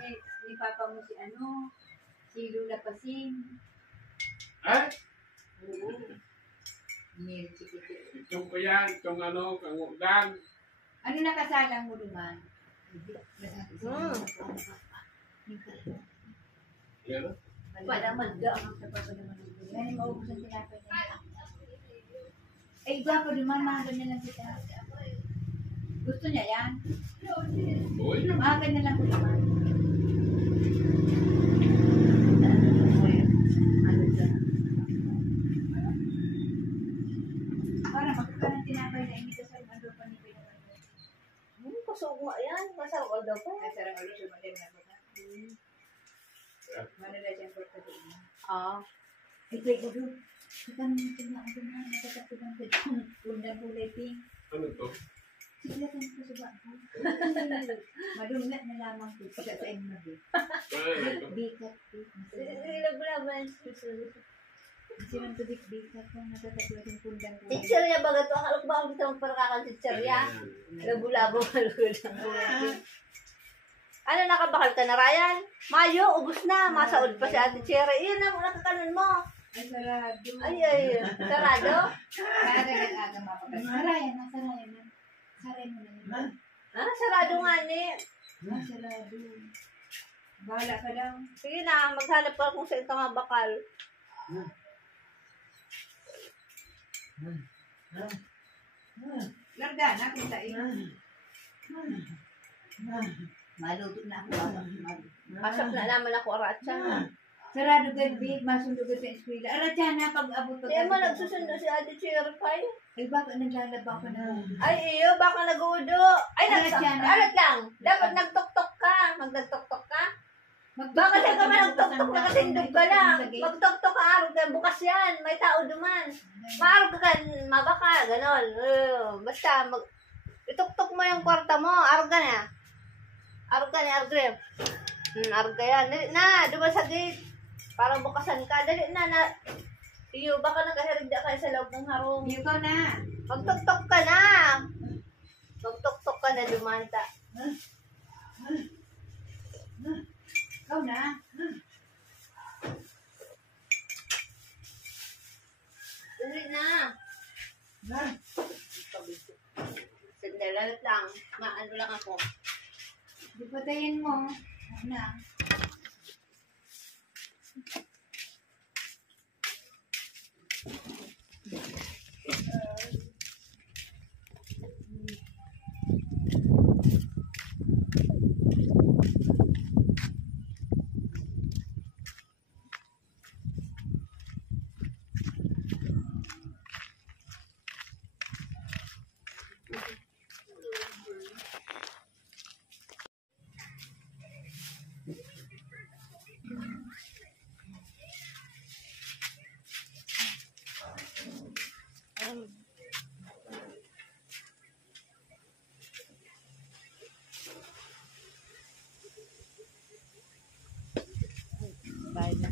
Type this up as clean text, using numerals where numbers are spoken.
ni Papa mo si si Lula Pasing. Ay? Oo. Chiquito. Itong ko yan, itong kangugdan. Ano nakasalang mo duman? Yan. Wala magda ang sa papa naman. Yan yung maubos ang tinapay niya. Eh, iba pa duman, mga ganyan lang kita. Gusto niya yan? Oo, yan. Mga ganyan lang ko naman. Para magkakaroon ng tinapay na hindi ka sa ano pa ni Pino. Kusog mo yan. Masarap all daw po. Ay, sarang ulo, sumalim na ko na. Manila dyan po ito doon. Ito ko doon. Ito naman ito na ako na. Nakatapunan ko doon. Undang kulay pink. Ano to? Sila kan ko sa bako. Madungat na lamang ko sa inyo na doon. Ano to? Bikat po. Ilag mo naman. Sinang tubig bikat po. Nakatapunan yung pundang kulay. Teacher niya baga to. Akala ko ba gusto mong parakakan teacher niya? Labo-labo. Ano, nakabakal ka na, Ryan? Mayo, ubos na. Masaod pa si Ate Cherry. Iyon na, nakakanan mo. Ay, sarado. Ay. Sarado? Sarado aga mapagal. Sarayan na, sarayan na. Sarayan mo na yun. Sarado nga ni. Sarado. Bahala ka daw. Sige na, maghanap ka kung saan ka mabakal. Larga na, kintain. Maluto na ako. Pasok na naman ako, Aratsa. Sarado gabi, masundugod sa eskwela. Aratya na, pag-abot Hindi mo nagsusundo si Ate Cherry, Pai. Ay, baka naglalaba ko na. Ay, iyo, baka nag-uudo. Ay, alat lang. Dapat nagtok-tok ka. Magdagtok-tok ka. Baka siya ka magtok-tok, nakasindog ka lang. Magtok-tok ka, araw ka, bukas yan. May tao duman. Maaraw ka, mabaka, ganon. Basta, itok-tok mo yung kwarta mo, araw ka na. Araw ka na, Argrem. Araw ka yan. Dali na, duman sa gate. Para bukasan ka. Dali na. Iyo, baka nakahirig kayo sa loob ng harong. Ikaw na. Magtok-tok ka na. Magtok-tok ka na, dumanta. Ikaw na. Dali na. Sandali lang. Maano lang ako. Di patayin mo. Na. Bye na.